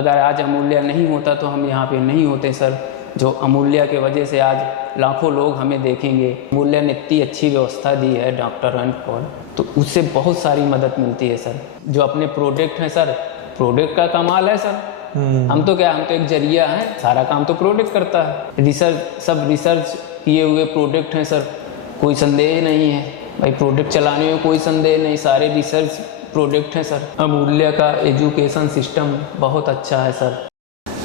अगर आज अमूल्य नहीं होता तो हम यहाँ पे नहीं होते सर। जो अमूल्य के वजह से आज लाखों लोग हमें देखेंगे। अमूल्य ने इतनी अच्छी व्यवस्था दी है डॉक्टर एंड कॉल, तो उससे बहुत सारी मदद मिलती है सर। जो अपने प्रोडक्ट हैं सर, प्रोडक्ट का कमाल है सर। हम तो एक जरिया है, सारा काम तो प्रोडक्ट करता है। सब रिसर्च किए हुए प्रोडक्ट हैं सर, कोई संदेह नहीं है भाई। प्रोडक्ट चलाने में कोई संदेह नहीं, सारे रिसर्च प्रोडक्ट हैं सर। अमूल्य का एजुकेशन सिस्टम बहुत अच्छा है सर।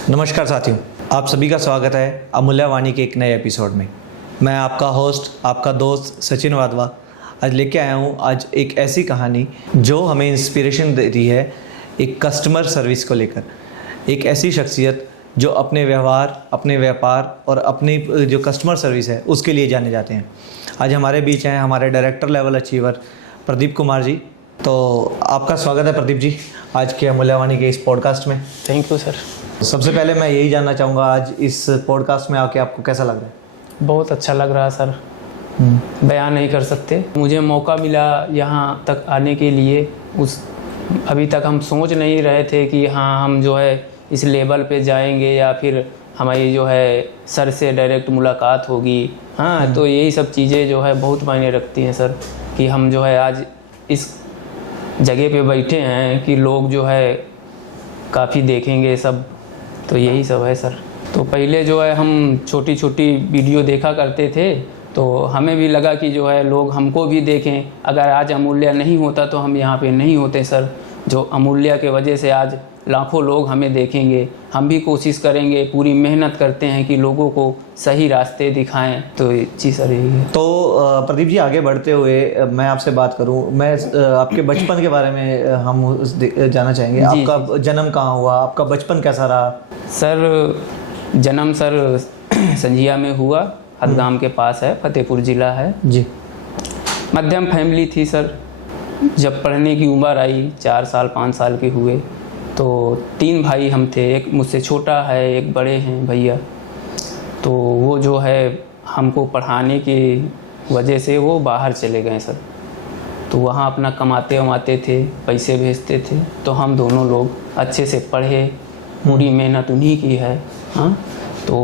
नमस्कार साथियों, आप सभी का स्वागत है अमूल्य वाणी के एक नए एपिसोड में। मैं आपका होस्ट, आपका दोस्त सचिन वाधवा आज लेके आया हूँ आज एक ऐसी कहानी जो हमें इंस्पिरेशन देती है एक कस्टमर सर्विस को लेकर। एक ऐसी शख्सियत जो अपने व्यवहार, अपने व्यापार और अपनी जो कस्टमर सर्विस है उसके लिए जाने जाते हैं। आज हमारे बीच हैं हमारे director level achiever Pradeep Kumar ji. तो आपका स्वागत है प्रदीप जी आज के अमूल्य वाणी के इस पॉडकास्ट में। Thank you sir. सबसे पहले मैं यही जानना चाहूँगा, आज इस पॉडकास्ट में आके आपको कैसा लग रहा है? बहुत अच्छा लग रहा है सर, बयान नहीं कर सकते। मुझे मौका मिला यहाँ तक आने के लिए। अभी तक हम सोच नहीं रहे थे कि हाँ हम जो है इस लेवल पे जाएंगे या फिर हमारी जो है सर से डायरेक्ट मुलाकात होगी। हाँ, तो यही सब चीज़ें जो है बहुत मायने रखती हैं सर, कि हम जो है आज इस जगह पे बैठे हैं कि लोग जो है काफ़ी देखेंगे सब, तो यही सब है सर। तो पहले जो है हम छोटी छोटी वीडियो देखा करते थे, तो हमें भी लगा कि जो है लोग हमको भी देखें। अगर आज अमूल्य नहीं होता तो हम यहाँ पे नहीं होते सर। जो अमूल्य के वजह से आज लाखों लोग हमें देखेंगे। हम भी कोशिश करेंगे, पूरी मेहनत करते हैं कि लोगों को सही रास्ते दिखाएं। तो जी सर यही है। तो प्रदीप जी, आगे बढ़ते हुए मैं आपसे बात करूं, मैं आपके बचपन के बारे में हम जानना चाहेंगे। आपका जन्म कहाँ हुआ, आपका बचपन कैसा रहा? सर जन्म सर संजिया में हुआ, हदगाम के पास है, फतेहपुर ज़िला है जी। मध्यम फैमिली थी सर। जब पढ़ने की उम्र आई, 4 साल 5 साल के हुए, तो 3 भाई हम थे। एक मुझसे छोटा है, एक बड़े हैं भैया। तो वो जो है हमको पढ़ाने की वजह से वो बाहर चले गए सर। तो वहाँ अपना कमाते वमाते थे, पैसे भेजते थे। तो हम दोनों लोग अच्छे से पढ़े, पूरी मेहनत उन्हीं की है। हाँ, तो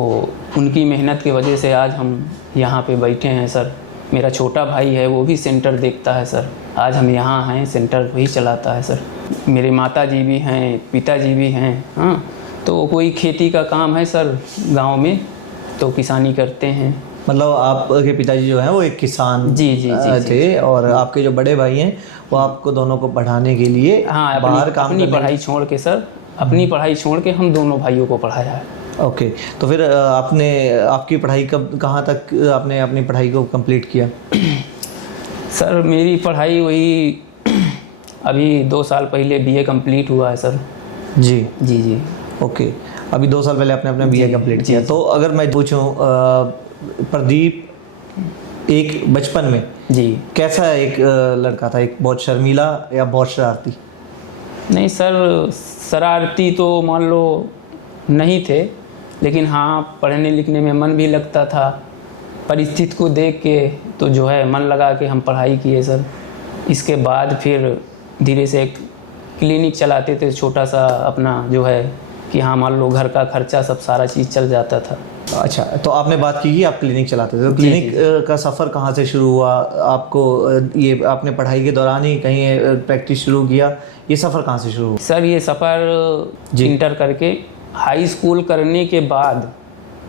उनकी मेहनत की वजह से आज हम यहाँ पे बैठे हैं सर। मेरा छोटा भाई है, वो भी सेंटर देखता है सर। आज हम यहाँ हैं, सेंटर वही चलाता है सर। मेरे माता जी भी हैं, पिताजी भी हैं। हाँ, तो कोई खेती का काम है सर गांव में, तो किसानी करते हैं। मतलब आपके पिताजी जो हैं वो एक किसान जी थे, और आपके जो बड़े भाई हैं वो आपको दोनों को पढ़ाने के लिए बाहर काम अपनी पढ़ाई छोड़ के सर, अपनी पढ़ाई छोड़ के हम दोनों भाइयों को पढ़ाया है। ओके, तो फिर आपकी पढ़ाई कहाँ तक आपने अपनी पढ़ाई को कंप्लीट किया? सर मेरी पढ़ाई वही अभी 2 साल पहले बीए कंप्लीट हुआ है सर। जी जी जी। ओके, अभी 2 साल पहले आपने अपना बीए कंप्लीट किया। तो अगर मैं पूछूं, प्रदीप एक बचपन में जी कैसा एक लड़का था? एक बहुत शर्मीला या बहुत शरारती? नहीं सर, शरारती तो मान लो नहीं थे, लेकिन हाँ पढ़ने लिखने में मन भी लगता था। परिस्थिति को देख के तो जो है मन लगा के हम पढ़ाई किए सर। इसके बाद फिर धीरे से एक क्लिनिक चलाते थे छोटा सा अपना, जो है कि हाँ मान लो घर का खर्चा सब सारा चीज़ चल जाता था। अच्छा, तो आपने बात की कि आप क्लिनिक चलाते थे। तो क्लिनिक का सफ़र कहाँ से शुरू हुआ आपको? ये आपने पढ़ाई के दौरान ही कहीं प्रैक्टिस शुरू किया? ये सफ़र कहाँ से शुरू हुआ? सर ये सफ़र इंटर करके हाई स्कूल करने के बाद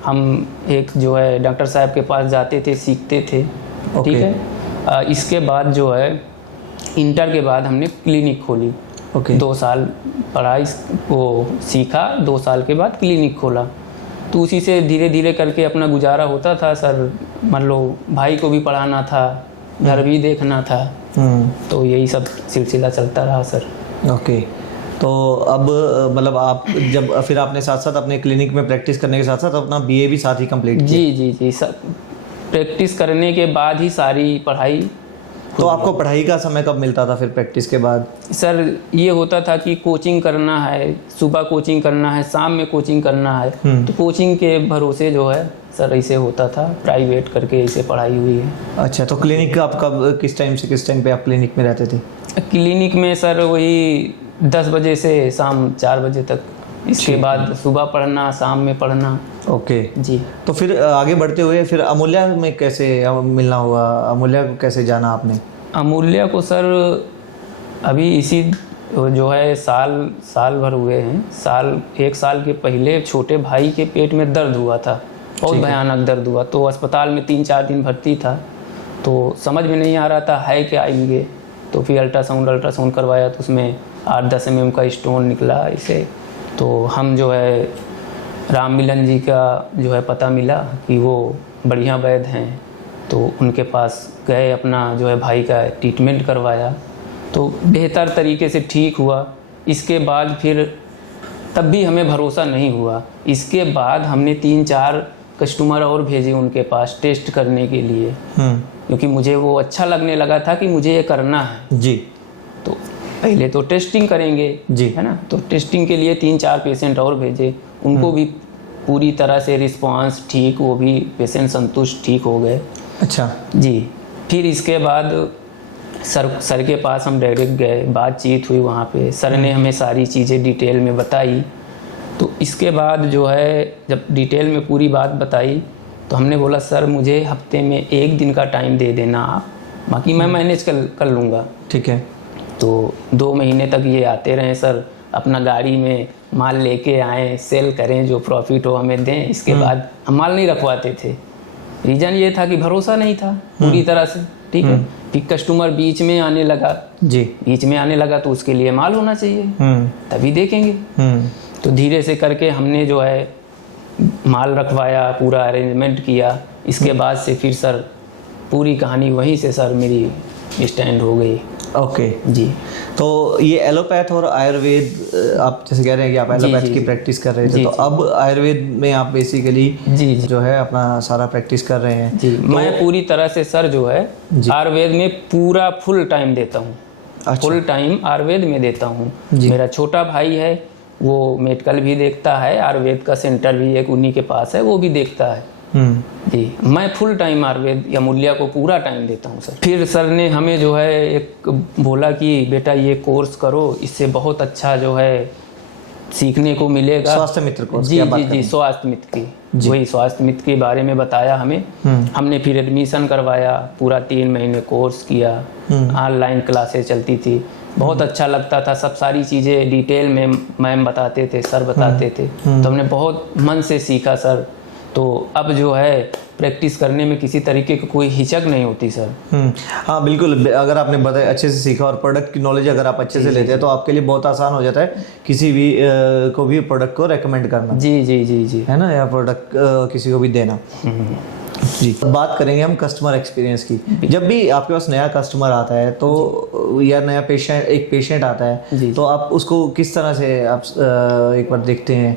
हम एक जो है डॉक्टर साहब के पास जाते थे, सीखते थे। ठीक है। इसके बाद जो है इंटर के बाद हमने क्लिनिक खोली। 2 साल पढ़ाई को सीखा, 2 साल के बाद क्लिनिक खोला। तो उसी से धीरे धीरे करके अपना गुजारा होता था सर। मान लो भाई को भी पढ़ाना था, घर भी देखना था, तो यही सब सिलसिला चलता रहा सर। ओके, तो अब मतलब आप जब फिर आपने साथ साथ अपने क्लिनिक में प्रैक्टिस करने के साथ साथ अपना बीए भी साथ ही कंप्लीट किया? जी जी जी, सब प्रैक्टिस करने के बाद ही सारी पढ़ाई। तो आपको पढ़ाई का समय कब मिलता था फिर प्रैक्टिस के बाद? सर ये होता था कि कोचिंग करना है, सुबह कोचिंग करना है, शाम में कोचिंग करना है। तो कोचिंग के भरोसे जो है सर ऐसे होता था, प्राइवेट करके ऐसे पढ़ाई हुई है। अच्छा, तो क्लिनिक आप कब किस टाइम से किस टाइम पे आप क्लिनिक में रहते थे? क्लिनिक में सर वही 10 बजे से शाम 4 बजे तक। इसके बाद सुबह पढ़ना, शाम में पढ़ना। ओके जी। तो फिर आगे बढ़ते हुए फिर अमूल्या में कैसे मिलना हुआ, अमूल्या को कैसे जाना आपने? अमूल्या को सर अभी इसी जो है साल भर हुए हैं। 1 साल के पहले छोटे भाई के पेट में दर्द हुआ था, बहुत भयानक दर्द हुआ। तो अस्पताल में 3-4 दिन भर्ती था, तो समझ में नहीं आ रहा था है क्या ये। तो फिर अल्ट्रासाउंड करवाया तो उसमें 8-10 mm का स्टोन निकला इसे। तो हम जो है राम मिलन जी का जो है पता मिला कि वो बढ़िया वैद्य हैं, तो उनके पास गए, अपना जो है भाई का ट्रीटमेंट करवाया, तो बेहतर तरीके से ठीक हुआ। इसके बाद फिर तब भी हमें भरोसा नहीं हुआ। इसके बाद हमने 3-4 कस्टमर और भेजे उनके पास टेस्ट करने के लिए, क्योंकि मुझे वो अच्छा लगने लगा था कि मुझे ये करना है जी। तो पहले तो टेस्टिंग करेंगे जी, है ना। तो टेस्टिंग के लिए 3-4 पेशेंट और भेजे, उनको भी पूरी तरह से रिस्पांस ठीक, वो भी पेशेंट संतुष्ट ठीक हो गए। अच्छा जी। फिर इसके बाद सर के पास हम डायरेक्ट गए, बातचीत हुई वहाँ पे। सर ने हमें सारी चीज़ें डिटेल में बताई। तो इसके बाद जो है जब डिटेल में पूरी बात बताई तो हमने बोला सर मुझे हफ्ते में 1 दिन का टाइम दे देना आप, बाकी मैं मैनेज कर लूँगा। ठीक है। तो 2 महीने तक ये आते रहे सर, अपना गाड़ी में माल लेके आएँ, सेल करें, जो प्रॉफिट हो हमें दें। इसके बाद हम माल नहीं रखवाते थे, रीज़न ये था कि भरोसा नहीं था पूरी तरह से। ठीक है। फिर कस्टमर बीच में आने लगा जी, बीच में आने लगा तो उसके लिए माल होना चाहिए, तभी देखेंगे। तो धीरे से करके हमने जो है माल रखवाया, पूरा अरेंजमेंट किया। इसके बाद से फिर सर पूरी कहानी वहीं से सर मेरी स्टैंड हो गई। ओके जी। तो ये एलोपैथ और आयुर्वेद, आप जैसे कह रहे हैं कि आप एलोपैथ की प्रैक्टिस कर रहे थे, तो अब आयुर्वेद में आप बेसिकली जी जो है अपना सारा प्रैक्टिस कर रहे हैं। जी। मैं पूरी तरह से सर जो है आयुर्वेद में पूरा फुल टाइम देता हूँ। अच्छा। फुल टाइम आयुर्वेद में देता हूँ। मेरा छोटा भाई है, वो मेडिकल भी देखता है, आयुर्वेद का सेंटर भी एक उन्हीं के पास है, वो भी देखता है। जी। मैं फुल टाइम आयुर्वेद या अमूल्या को पूरा टाइम देता हूँ सर। फिर सर ने हमें जो है एक बोला कि बेटा ये कोर्स करो, इससे बहुत अच्छा जो है सीखने को मिलेगा। स्वास्थ्य मित्र कोर्स जी जी जी, स्वास्थ्य मित्र की, वही स्वास्थ्य मित्र के बारे में बताया हमें। हमने फिर एडमिशन करवाया, पूरा 3 महीने कोर्स किया, ऑनलाइन क्लासेस चलती थी, बहुत अच्छा लगता था। सब सारी चीज़ें डिटेल में मैम बताते थे, सर बताते थे, तो हमने बहुत मन से सीखा सर। तो अब जो है प्रैक्टिस करने में किसी तरीके की कोई हिचक नहीं होती सर। हाँ बिल्कुल, अगर आपने बताया अच्छे से सीखा और प्रोडक्ट की नॉलेज अगर आप अच्छे से लेते हैं तो आपके लिए बहुत आसान हो जाता है किसी भी को भी प्रोडक्ट को रेकमेंड करना। जी जी जी जी, है ना, या प्रोडक्ट किसी को भी देना। जी। बात करेंगे हम कस्टमर एक्सपीरियंस की। जब भी आपके पास नया कस्टमर आता है तो या नया पेशेंट आता है तो आप उसको किस तरह से आप एक बार देखते हैं?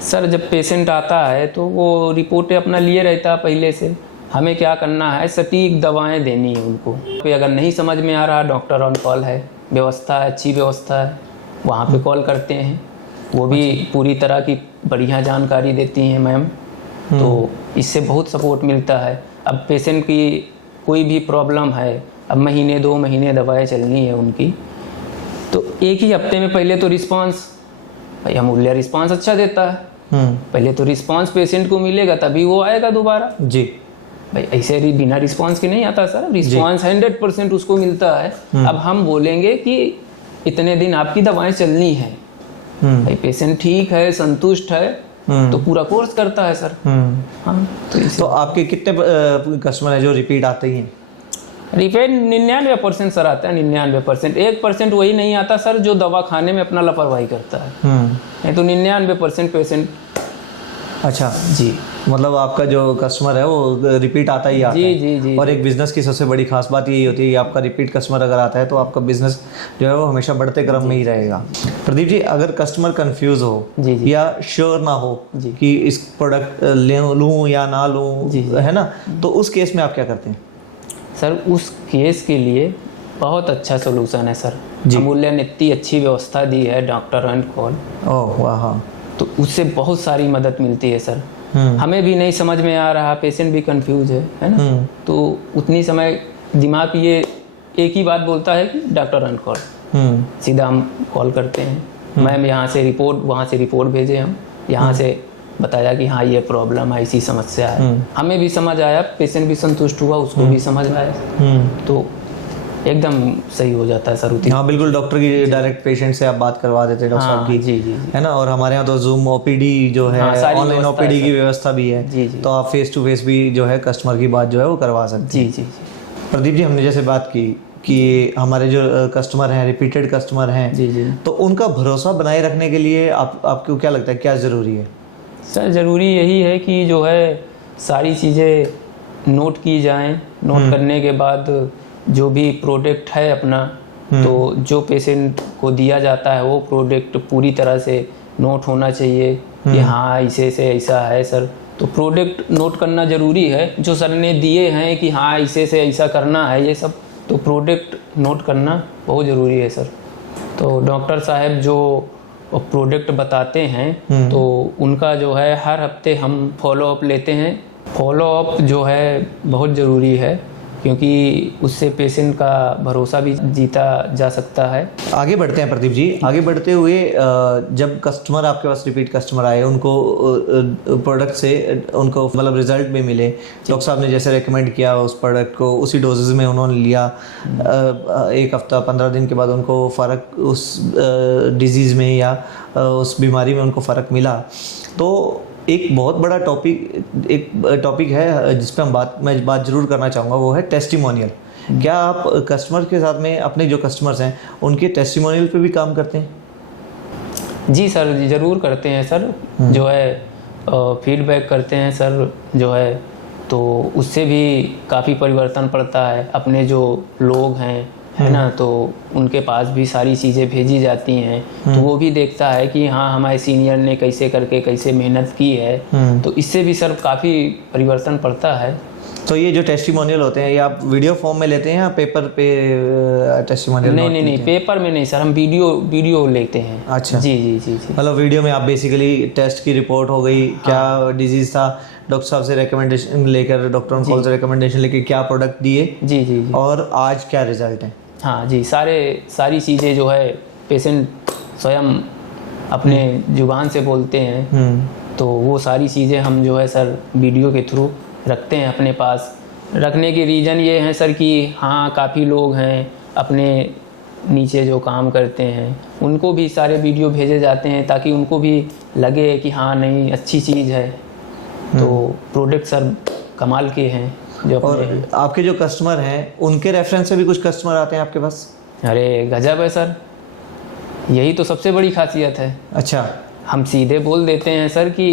सर जब पेशेंट आता है तो वो रिपोर्टें अपना लिए रहता है पहले से। हमें क्या करना है, सटीक दवाएं देनी है उनको। कोई अगर नहीं समझ में आ रहा, डॉक्टर ऑन कॉल है, व्यवस्था है, अच्छी व्यवस्था है, वहाँ पे कॉल करते हैं, वो भी पूरी तरह की बढ़िया जानकारी देती हैं मैम। तो इससे बहुत सपोर्ट मिलता है। अब पेशेंट की कोई भी प्रॉब्लम है, अब महीने 2 महीने दवाएं चलनी है उनकी, तो एक ही हफ्ते में पहले तो रिस्पांस, भाई अमूल्या रिस्पांस अच्छा देता है, पहले तो रिस्पांस पेशेंट को मिलेगा तभी वो आएगा दोबारा। जी भाई ऐसे बिना रिस्पांस के नहीं आता सर, रिस्पांस 100% उसको मिलता है। अब हम बोलेंगे कि इतने दिन आपकी दवाएं चलनी है, भाई पेशेंट ठीक है, संतुष्ट है, तो पूरा कोर्स करता है सर। हाँ, तो आपके कितने कस्टमर हैं जो रिपीट आते ही हैं? रिपीट 99% सर आता है, 99%। 1% वही नहीं आता सर जो दवा खाने में अपना लापरवाही करता है, नहीं तो 99% पेशेंट। अच्छा जी, मतलब आपका जो कस्टमर है वो रिपीट आता ही आता जी है। जी जी। और एक बिजनेस की सबसे बड़ी खास बात यही होती है कि आपका रिपीट कस्टमर अगर आता है तो आपका बिजनेस जो है वो हमेशा बढ़ते क्रम में ही रहेगा। प्रदीप जी, अगर कस्टमर कंफ्यूज हो जी। या श्योर ना हो कि इस प्रोडक्ट लूँ या ना लूँ, है ना, तो उस केस में आप क्या करते हैं? सर उस केस के लिए बहुत अच्छा सोल्यूशन है सर। अमूल्या ने इतनी अच्छी व्यवस्था दी है, डॉक्टर ऑन कॉल। ओह वाह, हाँ। तो उससे बहुत सारी मदद मिलती है सर। हमें भी नहीं समझ में आ रहा, पेशेंट भी कंफ्यूज है ना, तो उतनी समय दिमाग ये एक ही बात बोलता है कि डॉक्टर ऑन कॉल, सीधा हम कॉल करते हैं, मैम यहाँ से रिपोर्ट, वहाँ से रिपोर्ट भेजे हम, यहाँ से बताया कि हाँ ये प्रॉब्लम है, ऐसी समस्या है। हमें भी समझ आया, पेशेंट भी संतुष्ट हुआ, उसको भी समझ आया, तो एकदम सही हो जाता है सर रूटीन। हाँ बिल्कुल, डॉक्टर की डायरेक्ट पेशेंट से आप बात करवा देते हैं डॉक्टर साहब की, जी जी है ना। और हमारे यहाँ तो जूम ओपीडी जो है, सारी ऑनलाइन व्यवस्था ओपीडी है की व्यवस्था भी है, जी जी तो आप फेस टू फेस भी जो है कस्टमर की बात जो है वो करवा सकते हैं। जी जी जी प्रदीप जी, हमने जैसे बात की कि हमारे जो कस्टमर हैं, रिपीटेड कस्टमर हैं, जी जी तो उनका भरोसा बनाए रखने के लिए आपको क्या लगता है, क्या ज़रूरी है? सर ज़रूरी यही है कि जो है सारी चीज़ें नोट की जाएं, नोट करने के बाद जो भी प्रोडक्ट है अपना, तो जो पेशेंट को दिया जाता है वो प्रोडक्ट पूरी तरह से नोट होना चाहिए कि हाँ इसे से ऐसा है सर। तो प्रोडक्ट नोट करना ज़रूरी है, जो सर ने दिए हैं कि हाँ इसे से ऐसा करना है ये सब, तो प्रोडक्ट नोट करना बहुत ज़रूरी है सर। तो डॉक्टर साहब जो प्रोडक्ट बताते हैं तो उनका जो है हर हफ्ते हम फॉलोअप लेते हैं। फॉलोअप जो है बहुत ज़रूरी है, क्योंकि उससे पेशेंट का भरोसा भी जीता जा सकता है। आगे बढ़ते हैं प्रदीप जी। आगे बढ़ते हुए जब कस्टमर आपके पास रिपीट कस्टमर आए, उनको प्रोडक्ट से उनको मतलब रिजल्ट भी मिले, डॉक्टर साहब ने जैसे रेकमेंड किया उस प्रोडक्ट को उसी डोजेज में उन्होंने लिया, एक हफ्ता 15 दिन के बाद उनको फ़र्क उस डिजीज़ में या उस बीमारी में उनको फ़र्क मिला, तो एक बहुत बड़ा टॉपिक है जिस पे मैं बात जरूर करना चाहूँगा, वो है टेस्टिमोनियल। क्या आप कस्टमर के साथ में अपने जो कस्टमर्स हैं उनके टेस्टिमोनियल पे भी काम करते हैं? जी सर, ज़रूर करते हैं सर। जो है फीडबैक करते हैं सर जो है, तो उससे भी काफ़ी परिवर्तन पड़ता है। अपने जो लोग हैं है ना, तो उनके पास भी सारी चीज़ें भेजी जाती हैं, तो वो भी देखता है कि हाँ हमारे सीनियर ने कैसे करके कैसे मेहनत की है, तो इससे भी सर काफ़ी परिवर्तन पड़ता है। तो ये जो टेस्टिमोनियल होते हैं ये आप वीडियो फॉर्म में लेते हैं या पेपर पे टेस्टिमोनियल? नहीं, पेपर में नहीं सर, हम वीडियो लेते हैं। अच्छा, जी जी जी जी। मतलब वीडियो में आप बेसिकली टेस्ट की रिपोर्ट हो गई, क्या डिजीज़ था, डॉक्टर साहब से रिकमेंडेशन लेकर, डॉक्टर ऑन कॉल से रिकमेंडेशन लेकर क्या प्रोडक्ट दिए, जी जी जी, और आज क्या रिजल्ट है। हाँ जी, सारी चीज़ें जो है पेशेंट स्वयं अपने जुबान से बोलते हैं, तो वो सारी चीज़ें हम जो है सर वीडियो के थ्रू रखते हैं अपने पास। रखने के रीज़न ये हैं सर कि हाँ काफ़ी लोग हैं अपने नीचे जो काम करते हैं, उनको भी सारे वीडियो भेजे जाते हैं ताकि उनको भी लगे कि हाँ नहीं अच्छी चीज़ है। तो प्रोडक्ट सर कमाल के हैं जो अपने। और आपके जो कस्टमर हैं उनके रेफरेंस से भी कुछ कस्टमर आते हैं आपके पास? अरे गजब है सर, यही तो सबसे बड़ी खासियत है। अच्छा, हम सीधे बोल देते हैं सर कि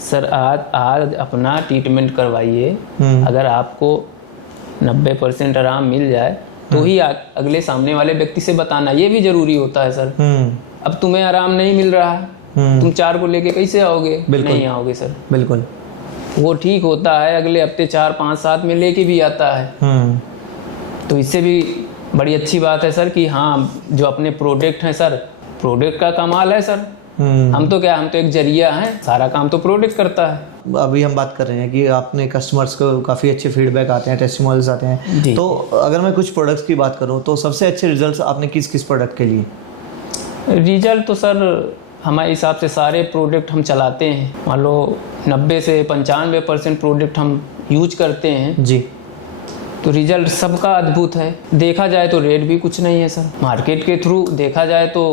सर आज अपना ट्रीटमेंट करवाइए, अगर आपको 90% आराम मिल जाए तो ही अगले सामने वाले व्यक्ति से बताना, ये भी जरूरी होता है सर। अब तुम्हें आराम नहीं मिल रहा, तुम 4 को लेके कैसे आओगे? नहीं आओगे सर। बिल्कुल, वो ठीक होता है अगले हफ्ते 4, 5, 7 में लेके भी आता है। तो इससे भी बड़ी अच्छी बात है सर कि हाँ जो अपने प्रोडक्ट हैं सर, प्रोडक्ट का कमाल है सर। हम तो एक जरिया हैं, सारा काम तो प्रोडक्ट करता है। अभी हम बात कर रहे हैं कि आपने कस्टमर्स को काफ़ी अच्छे फीडबैक आते हैं, टेस्टिमोनियल्स आते हैं, तो अगर मैं कुछ प्रोडक्ट्स की बात करूं तो सबसे अच्छे रिजल्ट्स आपने किस प्रोडक्ट के लिए? रिजल्ट तो सर हमारे हिसाब से सारे प्रोडक्ट हम चलाते हैं, मान लो 90 से 95% प्रोडक्ट हम यूज करते हैं जी, तो रिजल्ट सबका अद्भुत है। देखा जाए तो रेट भी कुछ नहीं है सर, मार्केट के थ्रू देखा जाए तो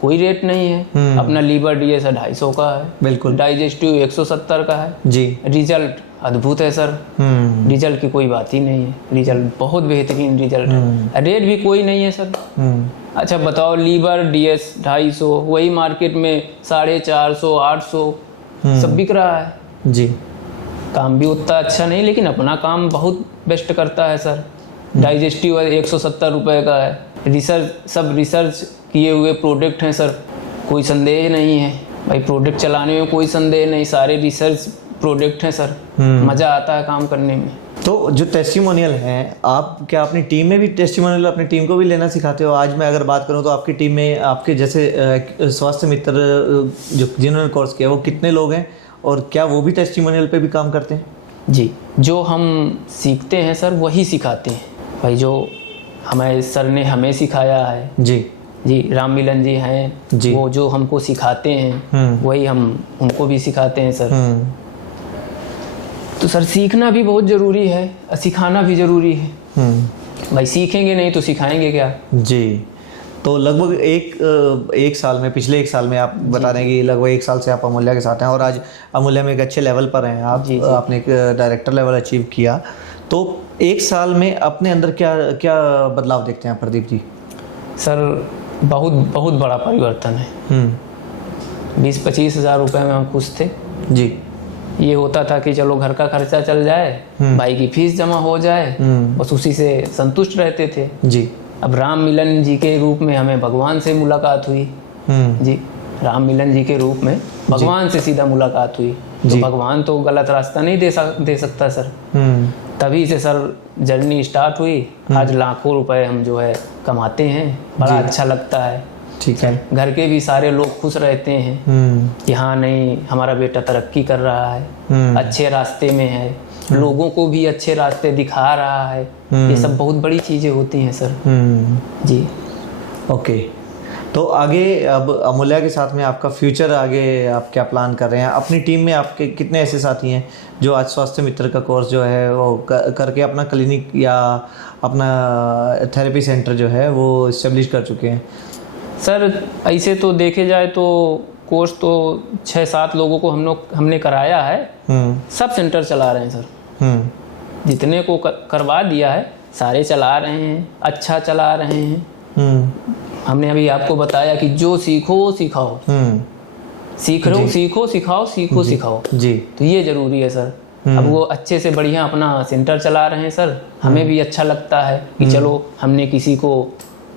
कोई रेट नहीं है। अपना लीवर डीएस 250 का है, बिल्कुल, डाइजेस्टिव 170 का है जी। रिजल्ट अद्भुत है सर, रिजल्ट की कोई बात ही नहीं है, रिजल्ट बहुत बेहतरीन रिजल्ट है। रेट भी कोई नहीं है सर। अच्छा बताओ, लीवर डीएस 250 वही मार्केट में 450, 800 सब बिक रहा है जी। काम भी उतना अच्छा नहीं, लेकिन अपना काम बहुत बेस्ट करता है सर। डाइजेस्टिव 170 रुपये का है, रिसर्च किए हुए प्रोडक्ट हैं सर, कोई संदेह नहीं है भाई, प्रोडक्ट चलाने में कोई संदेह नहीं, सारे रिसर्च प्रोडक्ट हैं सर। मज़ा आता है काम करने में। तो जो टेस्टिमोनियल हैं, आप क्या अपनी टीम में भी टेस्टिमोनियल अपनी टीम को भी लेना सिखाते हो? आज मैं अगर बात करूं तो आपकी टीम में आपके जैसे स्वास्थ्य मित्र जो जिन्होंने कोर्स किया वो कितने लोग हैं, और क्या वो भी टेस्टिमोनियल पे भी काम करते हैं? जी, जो हम सीखते हैं सर वही सिखाते हैं भाई, जो हमारे सर ने हमें सिखाया है जी, जी राम मिलन जी हैं, जी। वो जो हमको सिखाते हैं वही हम उनको भी सिखाते हैं सर। तो सर सीखना भी बहुत ज़रूरी है, सिखाना भी ज़रूरी है। भाई सीखेंगे नहीं तो सिखाएंगे क्या। जी। तो लगभग एक साल में, पिछले एक साल में आप बता रहे हैं कि लगभग एक साल से आप अमूल्या के साथ हैं और आज अमूल्या में एक अच्छे लेवल पर हैं आप। जी। आपने एक डायरेक्टर लेवल अचीव किया। तो एक साल में अपने अंदर क्या क्या बदलाव देखते हैं प्रदीप जी? सर बहुत बहुत बड़ा परिवर्तन है। 20-25 हज़ार रुपये में हम खुश थे जी। ये होता था कि चलो घर का खर्चा चल जाए, भाई की फीस जमा हो जाए, बस उसी से संतुष्ट रहते थे जी। अब राम मिलन जी के रूप में हमें भगवान से मुलाकात हुई। जी राम मिलन जी के रूप में भगवान से सीधा मुलाकात हुई। तो भगवान तो गलत रास्ता नहीं दे सकता सर। तभी से सर जर्नी स्टार्ट हुई। आज लाखों रुपए हम जो है कमाते हैं, बड़ा अच्छा लगता है। ठीक है। घर के भी सारे लोग खुश रहते हैं कि हाँ नहीं हमारा बेटा तरक्की कर रहा है, अच्छे रास्ते में है, लोगों को भी अच्छे रास्ते दिखा रहा है। ये सब बहुत बड़ी चीज़ें होती हैं सर। जी। ओके। तो आगे अब अमूल्या के साथ में आपका फ्यूचर, आगे आप क्या प्लान कर रहे हैं? अपनी टीम में आपके कितने ऐसे साथी हैं जो आज स्वास्थ्य मित्र का कोर्स जो है वो करके अपना क्लिनिक या अपना थेरेपी सेंटर जो है वो इस्टेब्लिश कर चुके हैं? सर ऐसे तो देखे जाए तो कोर्स तो 6-7 लोगों को हमने कराया है। सब सेंटर चला रहे हैं सर। जितने को करवा दिया है सारे चला रहे हैं, अच्छा चला रहे हैं। हमने अभी आपको बताया कि जो सीखो वो सिखाओ। सीखो सिखाओ जी। तो ये ज़रूरी है सर। अब वो अच्छे से बढ़िया अपना सेंटर चला रहे हैं सर। हमें भी अच्छा लगता है कि चलो हमने किसी को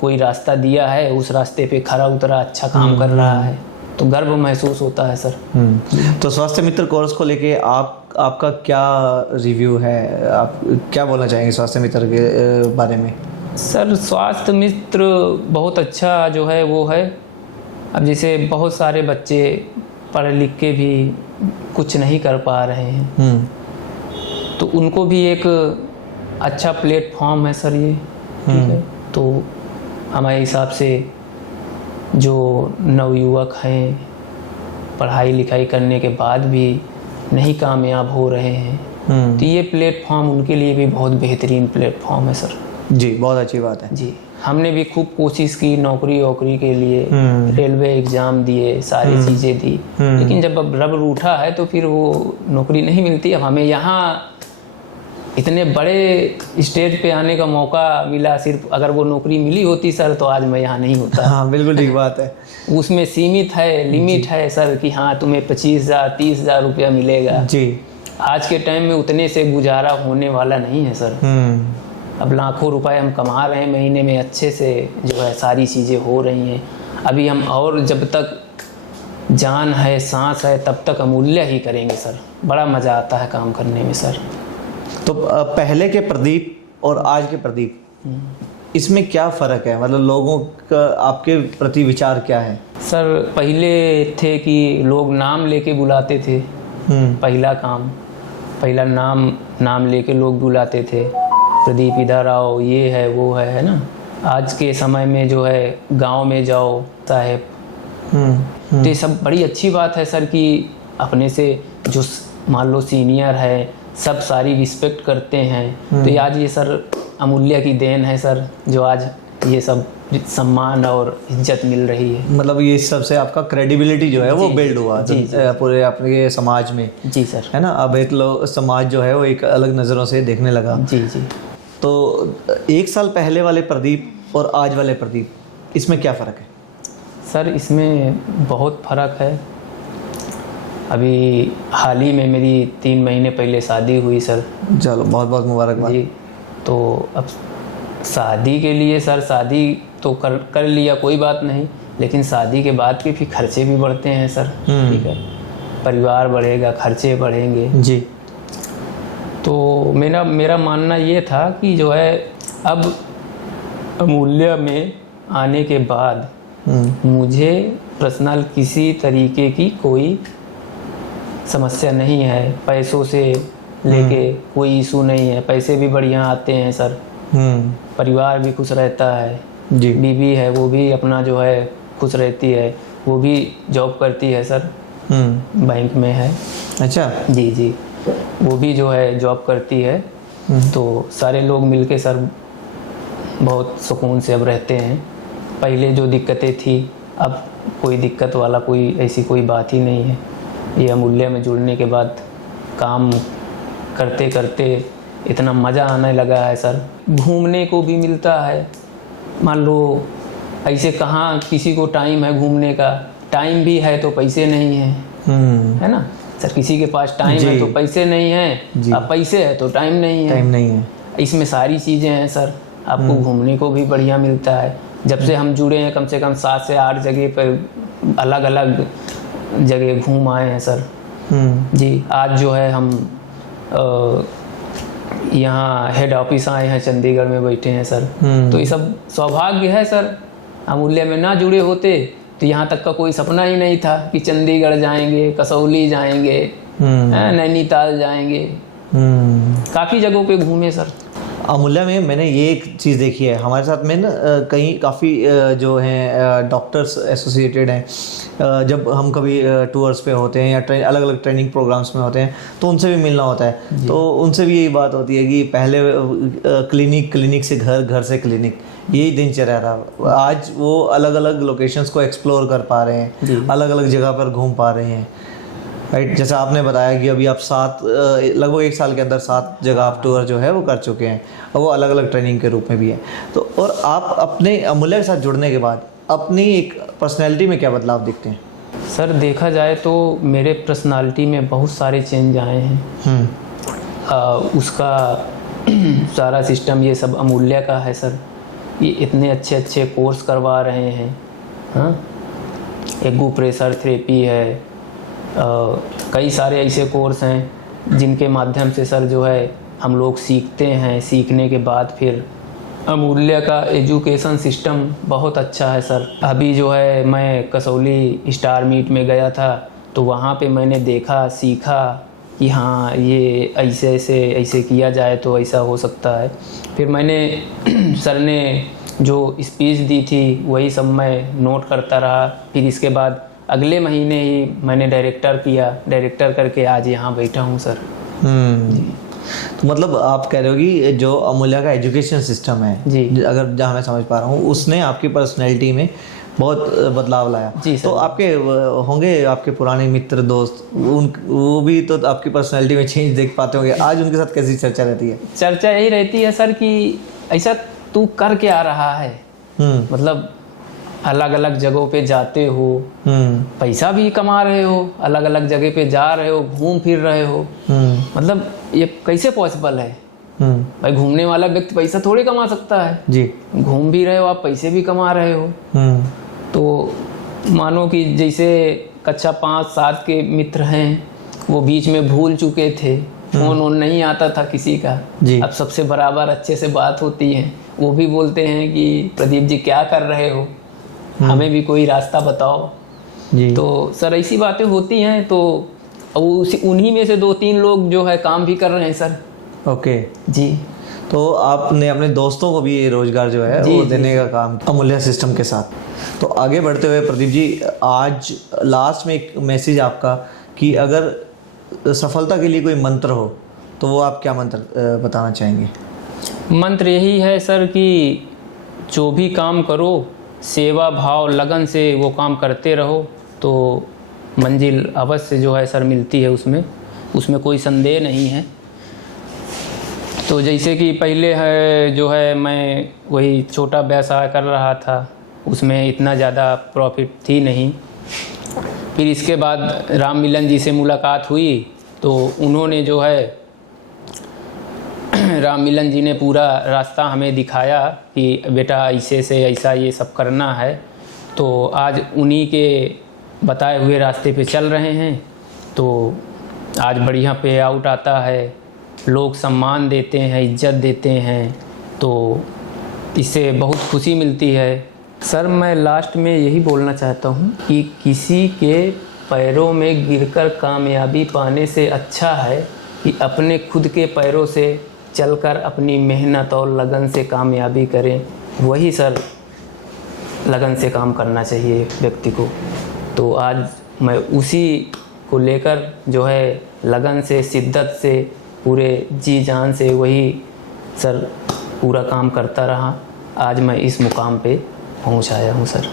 कोई रास्ता दिया है, उस रास्ते पे खरा उतरा, अच्छा काम कर रहा है, तो गर्व महसूस होता है सर। तो स्वास्थ्य मित्र कोर्स को लेके आपका क्या रिव्यू है? आप क्या बोलना चाहेंगे स्वास्थ्य मित्र के बारे में? सर स्वास्थ्य मित्र बहुत अच्छा जो है वो है। अब जैसे बहुत सारे बच्चे पढ़ लिख के भी कुछ नहीं कर पा रहे हैं, तो उनको भी एक अच्छा प्लेटफॉर्म है सर ये। ठीक है। तो हमारे हिसाब से जो नवयुवक हैं पढ़ाई लिखाई करने के बाद भी नहीं कामयाब हो रहे हैं, तो ये प्लेटफॉर्म उनके लिए भी बहुत बेहतरीन प्लेटफॉर्म है सर। जी, बहुत अच्छी बात है। जी हमने भी खूब कोशिश की नौकरी के लिए, रेलवे एग्ज़ाम दिए, सारी चीज़ें दी, लेकिन जब अब रबर उठा है तो फिर वो नौकरी नहीं मिलती। अब हमें यहाँ इतने बड़े स्टेज पे आने का मौका मिला, सिर्फ अगर वो नौकरी मिली होती सर तो आज मैं यहाँ नहीं होता। हाँ बिल्कुल ठीक बात है। उसमें सीमित है, लिमिट है सर कि हाँ तुम्हें 25,000-30,000 रुपया मिलेगा। जी। आज के टाइम में उतने से गुजारा होने वाला नहीं है सर। अब लाखों रुपए हम कमा रहे हैं महीने में, अच्छे से जो है सारी चीज़ें हो रही हैं। अभी हम और जब तक जान है, सांस है, तब तक अमूल्य ही करेंगे सर। बड़ा मज़ा आता है काम करने में सर। तो पहले के प्रदीप और आज के प्रदीप, इसमें क्या फ़र्क है? मतलब लोगों का आपके प्रति विचार क्या है? सर पहले थे कि लोग नाम लेके बुलाते थे। पहला नाम लेके लोग बुलाते थे, प्रदीप इधर आओ, ये है वो है ना। आज के समय में जो है गांव में जाओ साहेब, तो ये सब बड़ी अच्छी बात है सर कि अपने से जो मान लो सीनियर है सब सारी रिस्पेक्ट करते हैं। तो आज ये सर अमूल्या की देन है सर, जो आज ये सब सम्मान और इज्जत मिल रही है। मतलब ये सबसे आपका क्रेडिबिलिटी जो है वो बिल्ड हुआ पूरे अपने समाज में। जी सर। है ना। अब एक समाज जो है वो एक अलग नज़रों से देखने लगा। जी। तो एक साल पहले वाले प्रदीप और आज वाले प्रदीप, इसमें क्या फ़र्क है? सर इसमें बहुत फ़र्क है। अभी हाल ही में मेरी 3 महीने पहले शादी हुई सर। चलो बहुत बहुत मुबारकबाद। जी। तो अब शादी के लिए सर, शादी तो कर लिया कोई बात नहीं, लेकिन शादी के बाद के भी खर्चे भी बढ़ते हैं सर। ठीक है। परिवार बढ़ेगा, खर्चे बढ़ेंगे। जी। तो मेरा मानना ये था कि जो है अब अमूल्या में आने के बाद मुझे पर्सनल किसी तरीके की कोई समस्या नहीं है। पैसों से लेके कोई इशू नहीं है, पैसे भी बढ़िया आते हैं सर। परिवार भी खुश रहता है, जी। बीवी है वो भी अपना जो है खुश रहती है, वो भी जॉब करती है सर, बैंक में है। अच्छा। जी जी, वो भी जो है जॉब करती है। तो सारे लोग मिलके सर बहुत सुकून से अब रहते हैं। पहले जो दिक्कतें थी अब कोई दिक्कत वाला कोई ऐसी कोई बात ही नहीं है। ये अमूल्य में जुड़ने के बाद काम करते करते इतना मज़ा आने लगा है सर। घूमने को भी मिलता है, मान लो ऐसे कहाँ किसी को टाइम है घूमने का, टाइम भी है तो पैसे नहीं है, है ना सर। किसी के पास टाइम है तो पैसे नहीं है, अब पैसे है तो टाइम नहीं है। इसमें सारी चीज़ें हैं सर। आपको घूमने को भी बढ़िया मिलता है। जब से हम जुड़े हैं कम से कम 7 से 8 जगह पर अलग अलग जगह घूम आए हैं सर। जी, आज जो है हम यहाँ हेड ऑफिस आए हैं, चंडीगढ़ में बैठे हैं सर। तो ये सब सौभाग्य है सर। अमूल्य में ना जुड़े होते तो यहाँ तक का कोई सपना ही नहीं था कि चंडीगढ़ जाएंगे, कसौली जाएंगे, नैनीताल जाएंगे। काफ़ी जगहों पे घूमे सर। अमूल्य में मैंने ये एक चीज़ देखी है, हमारे साथ में ना कहीं काफ़ी जो हैं डॉक्टर्स एसोसिएटेड हैं। जब हम कभी टूर्स पे होते हैं या अलग अलग ट्रेनिंग प्रोग्राम्स में होते हैं तो उनसे भी मिलना होता है। तो उनसे भी यही बात होती है कि पहले क्लिनिक से घर, घर से क्लिनिक, यही दिनचर्या था। आज वो अलग अलग लोकेशंस को एक्सप्लोर कर पा रहे हैं, अलग अलग जगह पर घूम पा रहे हैं, राइट। जैसे आपने बताया कि अभी आप लगभग 1 साल के अंदर 7 जगह आप टूर जो है वो कर चुके हैं, और वो अलग अलग ट्रेनिंग के रूप में भी है। तो और आप अपने अमूल्य के साथ जुड़ने के बाद अपनी एक पर्सनैलिटी में क्या बदलाव दिखते हैं? सर देखा जाए तो मेरे पर्सनालिटी में बहुत सारे चेंज आए हैं। उसका सारा सिस्टम ये सब अमूल्य का है सर। ये इतने अच्छे अच्छे कोर्स करवा रहे हैं। हाँ, एक्यूप्रेशर थेरेपी है, कई सारे ऐसे कोर्स हैं जिनके माध्यम से सर जो है हम लोग सीखते हैं। सीखने के बाद फिर अमूल्य का एजुकेशन सिस्टम बहुत अच्छा है सर। अभी जो है मैं कसौली स्टार मीट में गया था तो वहाँ पे मैंने देखा, सीखा कि हाँ ये ऐसे किया जाए तो ऐसा हो सकता है। फिर मैंने सर ने जो स्पीच दी थी वही सब मैं नोट करता रहा। फिर इसके बाद अगले महीने ही मैंने डायरेक्टर करके आज यहाँ बैठा हूँ सर। तो मतलब आप कह रहे हो कि जो अमूल्य का एजुकेशन सिस्टम है जी, अगर जहाँ मैं समझ पा रहा हूँ, उसने आपकी पर्सनैलिटी में बहुत बदलाव लाया। जी सर। तो आपके होंगे आपके पुराने मित्र दोस्त, वो भी तो आपकी पर्सनैलिटी में चेंज देख पाते होंगे। आज उनके साथ कैसी चर्चा रहती है? चर्चा यही रहती है सर कि ऐसा तू कर क्या रहा है, मतलब अलग अलग जगहों पे जाते हो, पैसा भी कमा रहे हो, अलग अलग जगह पे जा रहे हो, घूम फिर रहे हो, मतलब ये कैसे पॉसिबल है? भाई घूमने वाला व्यक्ति पैसा थोड़ी कमा सकता है जी। घूम भी रहे हो आप, पैसे भी कमा रहे हो। तो मानो कि जैसे कक्षा 5-7 के मित्र हैं, वो बीच में भूल चुके थे, फोन नहीं आता था किसी का, अब सबसे बराबर अच्छे से बात होती है। वो भी बोलते हैं कि प्रदीप जी क्या कर रहे हो, हमें भी कोई रास्ता बताओ जी। तो सर ऐसी बातें होती हैं। तो उन्हीं में से 2-3 लोग जो है काम भी कर रहे हैं सर। ओके जी। तो आपने अपने दोस्तों को भी ये रोजगार जो है वो देने का काम अमूल्य सिस्टम के साथ। तो आगे बढ़ते हुए प्रदीप जी, आज लास्ट में एक मैसेज आपका कि अगर सफलता के लिए कोई मंत्र हो तो वो आप क्या मंत्र बताना चाहेंगे? मंत्र यही है सर कि जो भी काम करो सेवा भाव लगन से वो काम करते रहो तो मंजिल अवश्य जो है सर मिलती है, उसमें कोई संदेह नहीं है। तो जैसे कि पहले है जो है मैं वही छोटा व्यवसाय कर रहा था, उसमें इतना ज़्यादा प्रॉफिट थी नहीं। फिर इसके बाद राम मिलन जी से मुलाकात हुई तो उन्होंने जो है राम मिलन जी ने पूरा रास्ता हमें दिखाया कि बेटा ऐसे से ऐसा ये सब करना है। तो आज उन्हीं के बताए हुए रास्ते पे चल रहे हैं। तो आज बढ़िया पे आउट आता है, लोग सम्मान देते हैं, इज्जत देते हैं, तो इससे बहुत खुशी मिलती है। सर मैं लास्ट में यही बोलना चाहता हूँ कि किसी के पैरों में गिरकर कामयाबी पाने से अच्छा है कि अपने खुद के पैरों से चलकर अपनी मेहनत और लगन से कामयाबी करें। वही सर लगन से काम करना चाहिए व्यक्ति को। तो आज मैं उसी को लेकर जो है लगन से, शिद्दत से, पूरे जी जान से वही सर पूरा काम करता रहा। आज मैं इस मुकाम पे पहुंच आया हूं सर।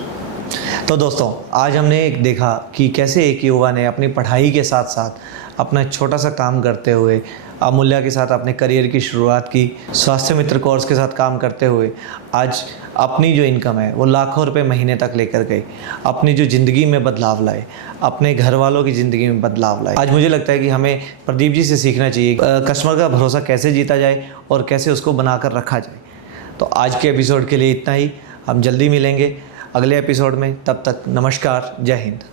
तो दोस्तों, आज हमने एक देखा कि कैसे एक युवा ने अपनी पढ़ाई के साथ साथ अपना छोटा सा काम करते हुए अमूल्या के साथ अपने करियर की शुरुआत की। स्वास्थ्य मित्र कोर्स के साथ काम करते हुए आज अपनी जो इनकम है वो लाखों रुपए महीने तक लेकर गए, अपनी जो ज़िंदगी में बदलाव लाए, अपने घर वालों की ज़िंदगी में बदलाव लाए। आज मुझे लगता है कि हमें प्रदीप जी से सीखना चाहिए कस्टमर का भरोसा कैसे जीता जाए और कैसे उसको बनाकर रखा जाए। तो आज के एपिसोड के लिए इतना ही। हम जल्दी मिलेंगे अगले एपिसोड में। तब तक नमस्कार, जय हिंद।